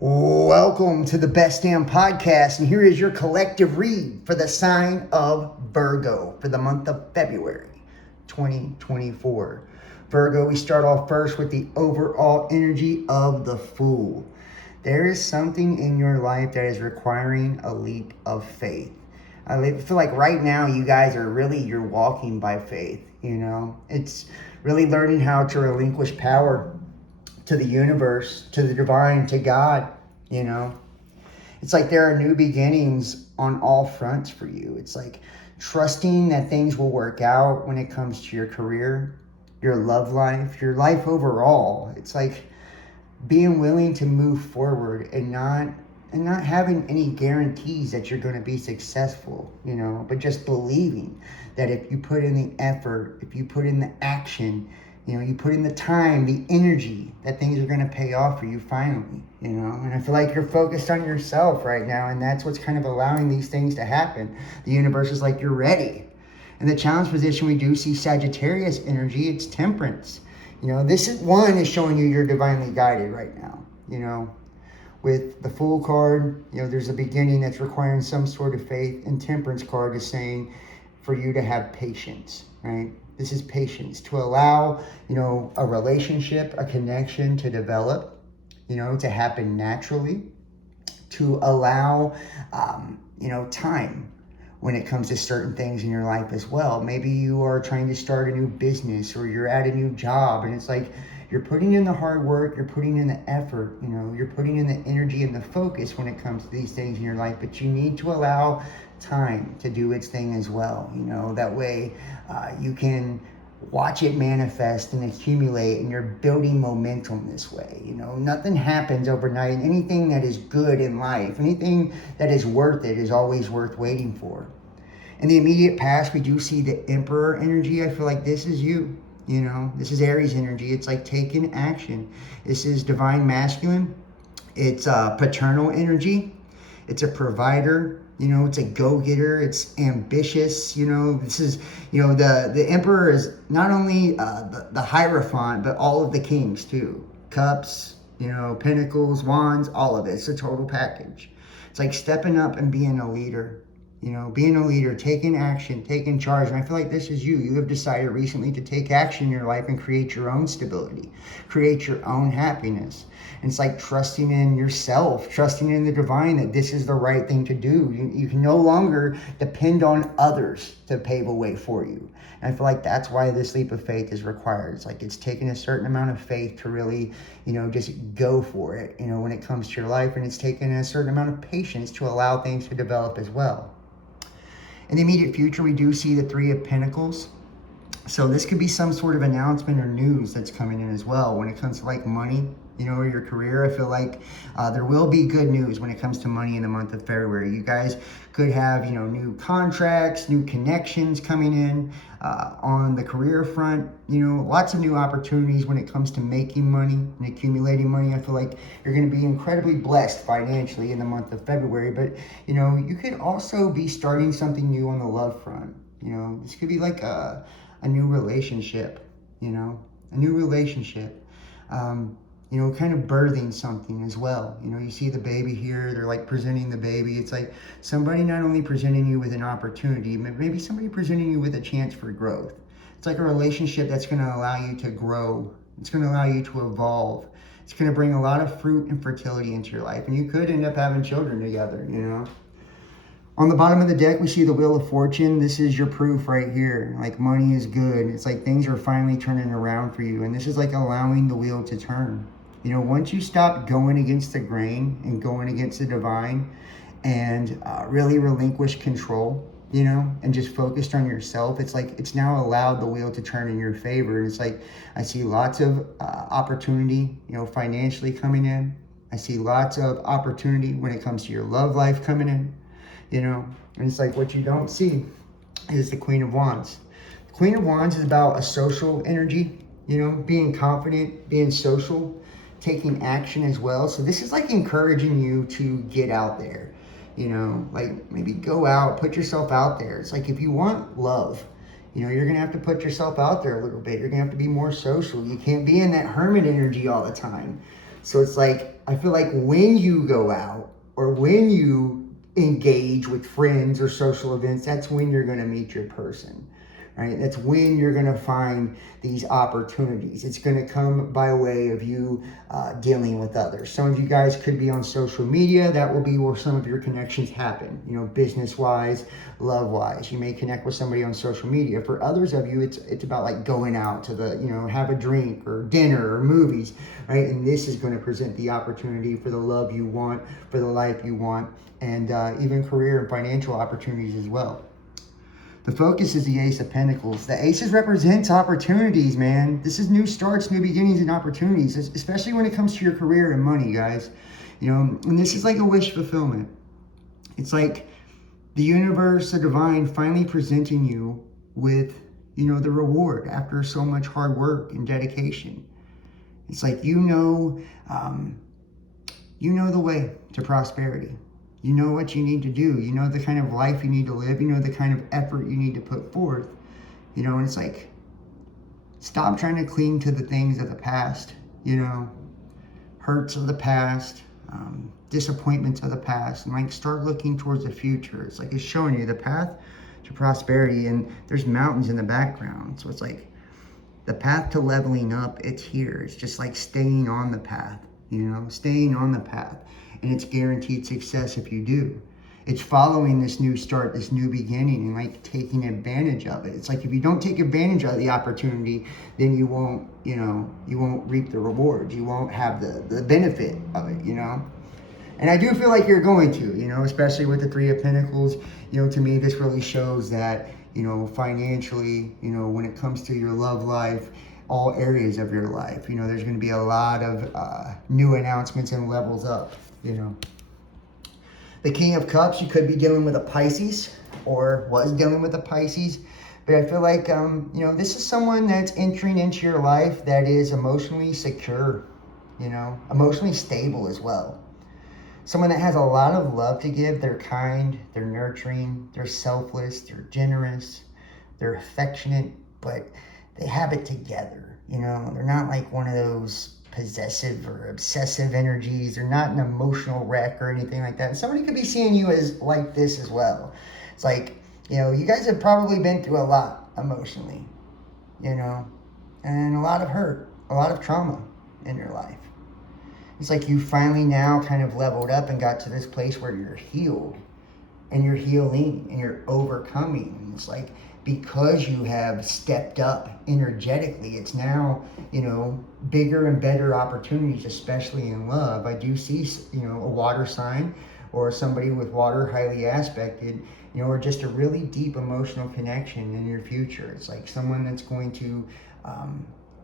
Welcome to the Best Damn Podcast, and here is your collective read for the sign of Virgo for the month of February 2024. Virgo, we start off first with the overall energy of the Fool. There is something in your life that is requiring a leap of faith. I feel like right now you guys are you're walking by faith, It's really learning how to relinquish power to the universe, to the divine, to God, It's like there are new beginnings on all fronts for you. It's like trusting that things will work out when it comes to your career, your love life, your life overall. It's like being willing to move forward and not having any guarantees that you're going to be successful, but just believing that if you put in the effort, if you put in the action, you put in the time, the energy, that things are going to pay off for you finally, And I feel like you're focused on yourself right now, and that's what's kind of allowing these things to happen. The universe is like, you're ready. In the challenge position, we do see Sagittarius energy. It's temperance. This is showing you you're divinely guided right now, With the Fool card, there's a beginning that's requiring some sort of faith, and Temperance card is saying for you to have patience, right? This is patience to allow, a relationship, a connection to develop, to happen naturally, to allow, time when it comes to certain things in your life as well. Maybe you are trying to start a new business or you're at a new job, and it's like you're putting in the hard work, you're putting in the effort, you're putting in the energy and the focus when it comes to these things in your life, but you need to allow time to do its thing as well. That way you can watch it manifest and accumulate, and you're building momentum this way. Nothing happens overnight. Anything that is good in life, anything that is worth it, is always worth waiting for. In the immediate past, we do see the Emperor energy. I feel like this is you. This is Aries energy. It's like taking action. This is divine masculine. It's paternal energy. It's a provider. It's a go-getter. It's ambitious. This is, the Emperor is not only the Hierophant, but all of the kings too. Cups, Pentacles, Wands, all of it. It's a total package. It's like stepping up and being a leader. Being a leader, taking action, taking charge. And I feel like this is you. You have decided recently to take action in your life and create your own stability, create your own happiness. And it's like trusting in yourself, trusting in the divine that this is the right thing to do. You can no longer depend on others to pave a way for you. And I feel like that's why this leap of faith is required. It's like it's taking a certain amount of faith to really, just go for it, when it comes to your life. And it's taking a certain amount of patience to allow things to develop as well. In the immediate future, we do see the Three of Pentacles. So this could be some sort of announcement or news that's coming in as well. When it comes to like money, or your career, I feel like there will be good news when it comes to money in the month of February. You guys could have, new contracts, new connections coming in on the career front. Lots of new opportunities when it comes to making money and accumulating money. I feel like you're going to be incredibly blessed financially in the month of February. But, you could also be starting something new on the love front. This could be like a new relationship, a new relationship. Kind of birthing something as well. You see the baby here, they're like presenting the baby. It's like somebody not only presenting you with an opportunity, but maybe somebody presenting you with a chance for growth. It's like a relationship that's going to allow you to grow. It's going to allow you to evolve. It's going to bring a lot of fruit and fertility into your life. And you could end up having children together, On the bottom of the deck, we see the Wheel of Fortune. This is your proof right here. Like money is good. It's like things are finally turning around for you. And this is like allowing the wheel to turn. Once you stop going against the grain and going against the divine and really relinquish control, and just focused on yourself, it's like it's now allowed the wheel to turn in your favor. And it's like I see lots of opportunity, financially coming in. I see lots of opportunity when it comes to your love life coming in, and it's like what you don't see is the Queen of Wands. The Queen of Wands is about a social energy, being confident, being social, taking action as well. So this is like encouraging you to get out there, like maybe go out, put yourself out there. It's like if you want love, you're going to have to put yourself out there a little bit. You're going to have to be more social. You can't be in that hermit energy all the time. So it's like I feel like when you go out or when you engage with friends or social events, that's when you're going to meet your person, right? That's when you're going to find these opportunities. It's going to come by way of you dealing with others. Some of you guys could be on social media. That will be where some of your connections happen, you know, business-wise, love-wise. You may connect with somebody on social media. For others of you, it's about like going out to the, you know, have a drink or dinner or movies, right? And this is going to present the opportunity for the love you want, for the life you want, and even career and financial opportunities as well. The focus is the Ace of Pentacles. The Aces represents opportunities, man. This is new starts, new beginnings, and opportunities, especially when it comes to your career and money, guys. You know, and this is like a wish fulfillment. It's like the universe, the divine, finally presenting you with, you know, the reward after so much hard work and dedication. It's like, you know the way to prosperity. You know what you need to do. You know the kind of life you need to live. You know the kind of effort you need to put forth. You know, and it's like, stop trying to cling to the things of the past, you know, hurts of the past, disappointments of the past, and like start looking towards the future. It's like it's showing you the path to prosperity, and there's mountains in the background. So it's like the path to leveling up, it's here. It's just like staying on the path, you know, staying on the path. And it's guaranteed success if you do. It's following this new start, this new beginning, and like taking advantage of it. It's like if you don't take advantage of the opportunity, then you won't, you know, you won't reap the rewards. You won't have the benefit of it, you know. And I do feel like you're going to, you know, especially with the Three of Pentacles. You know, to me, this really shows that, you know, financially, you know, when it comes to your love life, all areas of your life, you know, there's going to be a lot of new announcements and levels up. You know, the King of Cups, you could be dealing with a Pisces or was dealing with a Pisces. But I feel like, you know, this is someone that's entering into your life that is emotionally secure, you know, emotionally stable as well. Someone that has a lot of love to give. They're kind, they're nurturing, they're selfless, they're generous, they're affectionate, but they have it together. You know, they're not like one of those possessive or obsessive energies. They're not an emotional wreck or anything like that. And somebody could be seeing you as like this as well. It's like, you know, you guys have probably been through a lot emotionally, you know, and a lot of hurt, a lot of trauma in your life. It's like you finally now kind of leveled up and got to this place where you're healed and you're healing and you're overcoming. And it's like, because you have stepped up energetically, it's now, you know, bigger and better opportunities, especially in love. I do see, you know, a water sign or somebody with water highly aspected, you know, or just a really deep emotional connection in your future. It's like someone that's going to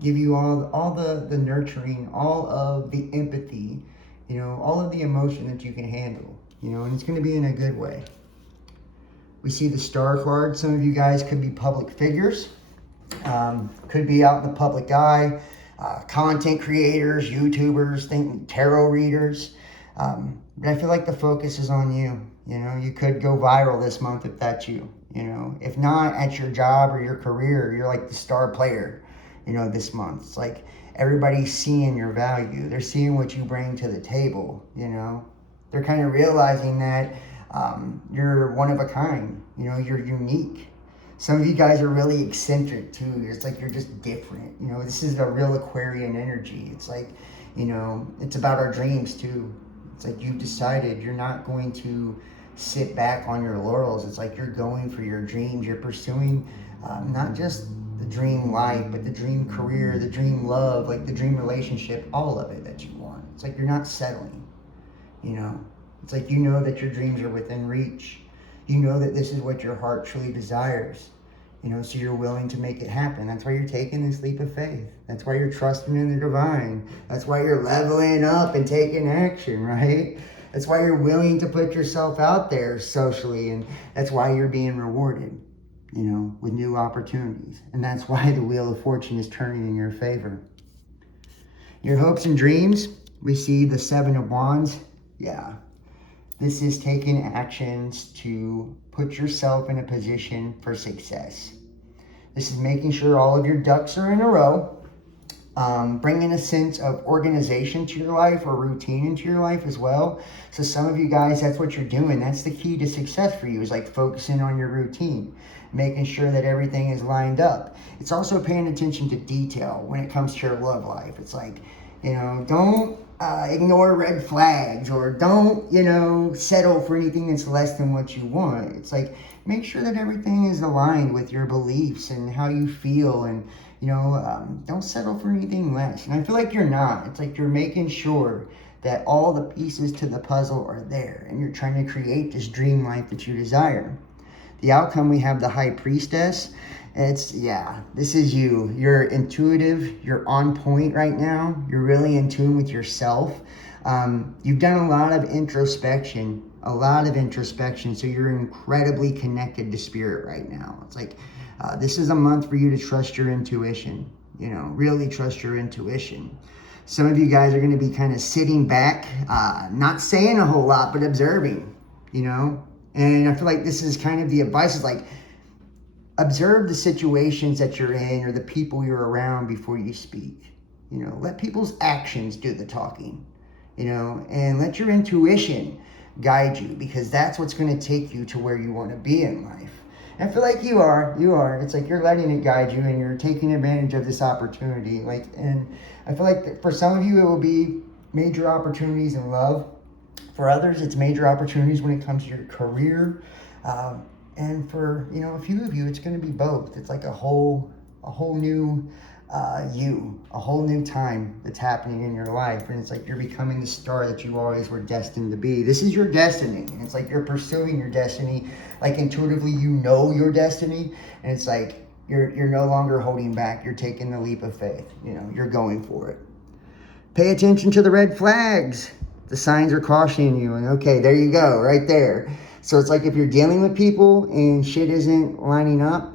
give you all the nurturing, all of the empathy, you know, all of the emotion that you can handle, you know, and it's going to be in a good way. We see the Star card. Some of you guys could be public figures, could be out in the public eye, content creators, YouTubers, tarot readers. But I feel like the focus is on you. You know, you could go viral this month if that's you. You know, if not at your job or your career, you're like the star player, you know, this month. It's like everybody's seeing your value. They're seeing what you bring to the table, you know. They're kind of realizing that you're one of a kind, you know, you're unique. Some of you guys are really eccentric too. It's like you're just different. You know, this is a real Aquarian energy. It's like, you know, it's about our dreams too. It's like you've decided you're not going to sit back on your laurels. It's like you're going for your dreams. You're pursuing not just the dream life, but the dream career, the dream love, like the dream relationship, all of it that you want. It's like you're not settling, you know. It's like you know that your dreams are within reach. You know that this is what your heart truly desires. You know, so you're willing to make it happen. That's why you're taking this leap of faith. That's why you're trusting in the divine. That's why you're leveling up and taking action, right? That's why you're willing to put yourself out there socially, and that's why you're being rewarded, you know, with new opportunities. And that's why the Wheel of Fortune is turning in your favor. Your hopes and dreams, we see the Seven of Wands. Yeah. This is taking actions to put yourself in a position for success. This is making sure all of your ducks are in a row. bringing a sense of organization to your life or routine into your life as well. So some of you guys, that's what you're doing. That's the key to success for you, is like focusing on your routine, making sure that everything is lined up. It's also paying attention to detail when it comes to your love life. It's like, don't ignore red flags, or don't, settle for anything that's less than what you want. It's like, make sure that everything is aligned with your beliefs and how you feel, and don't settle for anything less. And I feel like you're not. It's like you're making sure that all the pieces to the puzzle are there, and you're trying to create this dream life that you desire. The outcome, we have the High Priestess. This is you. You're intuitive. You're on point right now. You're really in tune with yourself. You've done a lot of introspection, so you're incredibly connected to spirit right now. It's like, this is a month for you to trust your intuition, really trust your intuition. Some of you guys are going to be kind of sitting back, not saying a whole lot, but observing, and I feel like this is kind of the advice, is like, observe the situations that you're in or the people you're around before you speak. Let people's actions do the talking, and let your intuition guide you, because that's what's going to take you to where you want to be in life. And I feel like you are. It's like you're letting it guide you, and you're taking advantage of this opportunity. And I feel like for some of you, it will be major opportunities in love. For others, it's major opportunities when it comes to your career. And for, a few of you, it's going to be both. It's like a whole new a whole new time that's happening in your life. And it's like you're becoming the star that you always were destined to be. This is your destiny. And it's like you're pursuing your destiny. Like intuitively, your destiny. And it's like you're no longer holding back. You're taking the leap of faith. You're going for it. Pay attention to the red flags. The signs are cautioning you. And okay, there you go, right there. So it's like if you're dealing with people and shit isn't lining up,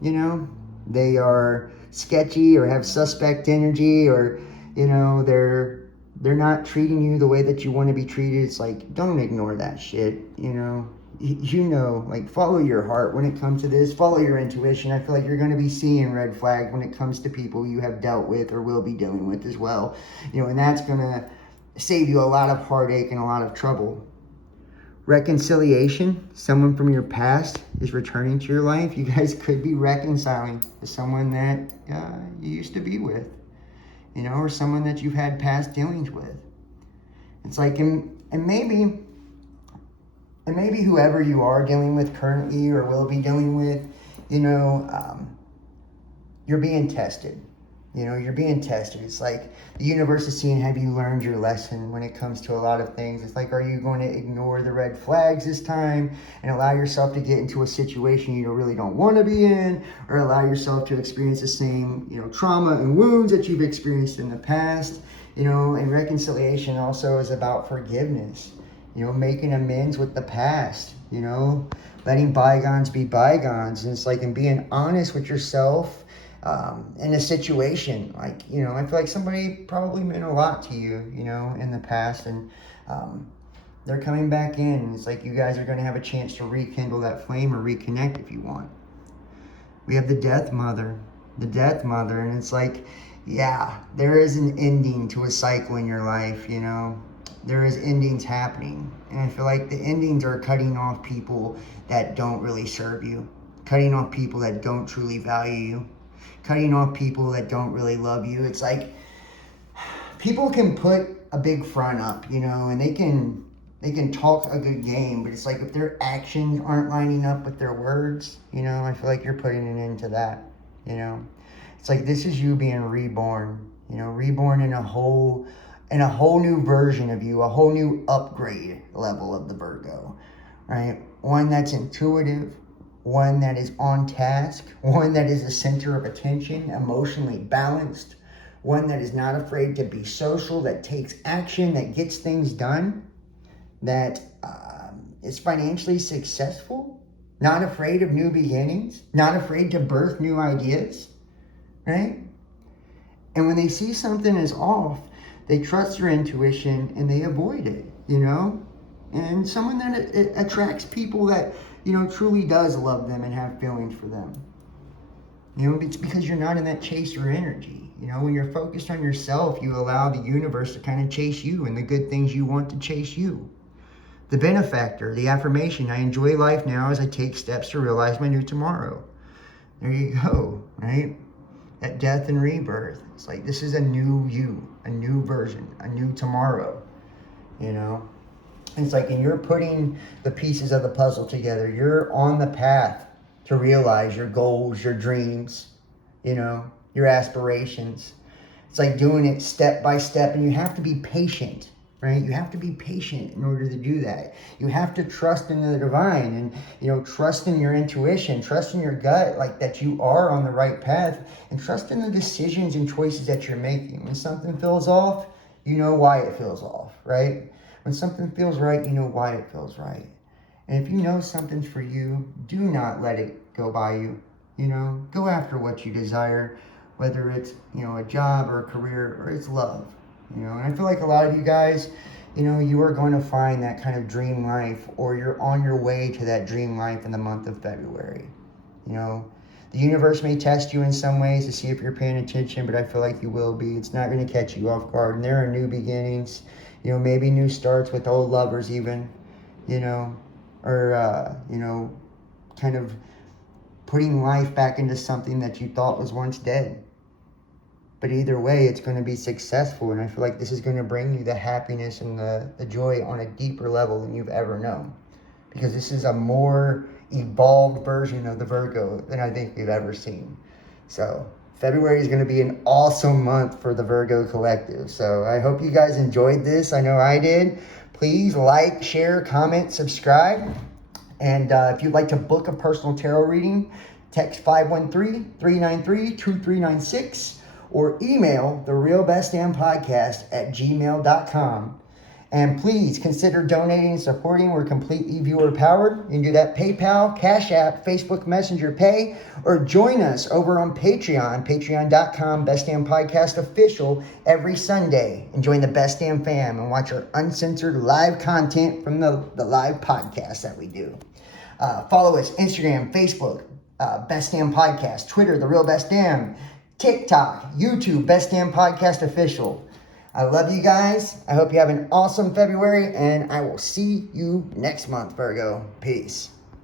they are sketchy or have suspect energy, or, they're not treating you the way that you want to be treated. It's like, don't ignore that shit, like follow your heart when it comes to this, follow your intuition. I feel like you're going to be seeing red flags when it comes to people you have dealt with or will be dealing with as well, and that's going to save you a lot of heartache and a lot of trouble. Reconciliation, someone from your past is returning to your life. You guys could be reconciling to someone that you used to be with, or someone that you've had past dealings with. It's like, and maybe whoever you are dealing with currently or will be dealing with, you're being tested. You're being tested. It's like the universe is seeing, have you learned your lesson when it comes to a lot of things? It's like, are you going to ignore the red flags this time and allow yourself to get into a situation you really don't want to be in, or allow yourself to experience the same, trauma and wounds that you've experienced in the past? And reconciliation also is about forgiveness, making amends with the past, letting bygones be bygones. And it's like, and being honest with yourself in a situation. Like, I feel like somebody probably meant a lot to you, in the past, and they're coming back in. It's like you guys are going to have a chance to rekindle that flame or reconnect if you want. We have the Death Mother, and it's like, there is an ending to a cycle in your life, there is endings happening. And I feel like the endings are cutting off people that don't really serve you, cutting off people that don't truly value you, cutting off people that don't really love you. It's like people can put a big front up, and they can talk a good game, but it's like if their actions aren't lining up with their words, I feel like you're putting an end to that. It's like this is you being reborn, reborn in a whole new version of you, a whole new upgrade level of the Virgo, right? One that's intuitive, one that is on task, one that is the center of attention, emotionally balanced, one that is not afraid to be social, that takes action, that gets things done, that is financially successful, not afraid of new beginnings, not afraid to birth new ideas, right? And when they see something is off, they trust their intuition and they avoid it, And someone that attracts people that, truly does love them and have feelings for them. It's because you're not in that chaser energy. You know, when you're focused on yourself, you allow the universe to kind of chase you and the good things you want to chase you. The benefactor, the affirmation, I enjoy life now as I take steps to realize my new tomorrow. There you go, right? That death and rebirth. It's like, this is a new you, a new version, a new tomorrow, you know? And it's like, and you're putting the pieces of the puzzle together. You're on the path to realize your goals, your dreams, you know, your aspirations. It's like doing it step by step, and you have to be patient, right? You have to be patient in order to do that. You have to trust in the divine and, you know, trust in your intuition, trust in your gut, like that you are on the right path, and trust in the decisions and choices that you're making. When something feels off, you know why it feels off, right? When something feels right, you know why it feels right. And if you know something's for you, do not let it go by you. You know, go after what you desire, whether it's, you know, a job or a career or it's love. You know, and I feel like a lot of you guys, you know, you are going to find that kind of dream life, or you're on your way to that dream life in the month of February. You know, the universe may test you in some ways to see if you're paying attention, but I feel like you will be. It's not going to catch you off guard. And there are new beginnings, you know, maybe new starts with old lovers even, you know, or, you know, kind of putting life back into something that you thought was once dead. But either way, it's going to be successful. And I feel like this is going to bring you the happiness and the joy on a deeper level than you've ever known. Because this is a more evolved version of the Virgo than I think we've ever seen. So February is going to be an awesome month for the Virgo collective. So I hope you guys enjoyed this. I know I did. Please like, share, comment, subscribe. And if you'd like to book a personal tarot reading, text 513-393-2396 or email therealbestdampodcast@gmail.com. And please consider donating and supporting. We're completely viewer powered. You can do that PayPal, Cash App, Facebook Messenger Pay, or join us over on Patreon, patreon.com, Best Damn Podcast Official, every Sunday. And join the Best Damn fam and watch our uncensored live content from the live podcasts that we do. Follow us, Instagram, Facebook, Best Damn Podcast, Twitter, The Real Best Damn, TikTok, YouTube, Best Damn Podcast Official. I love you guys. I hope you have an awesome February, and I will see you next month, Virgo. Peace.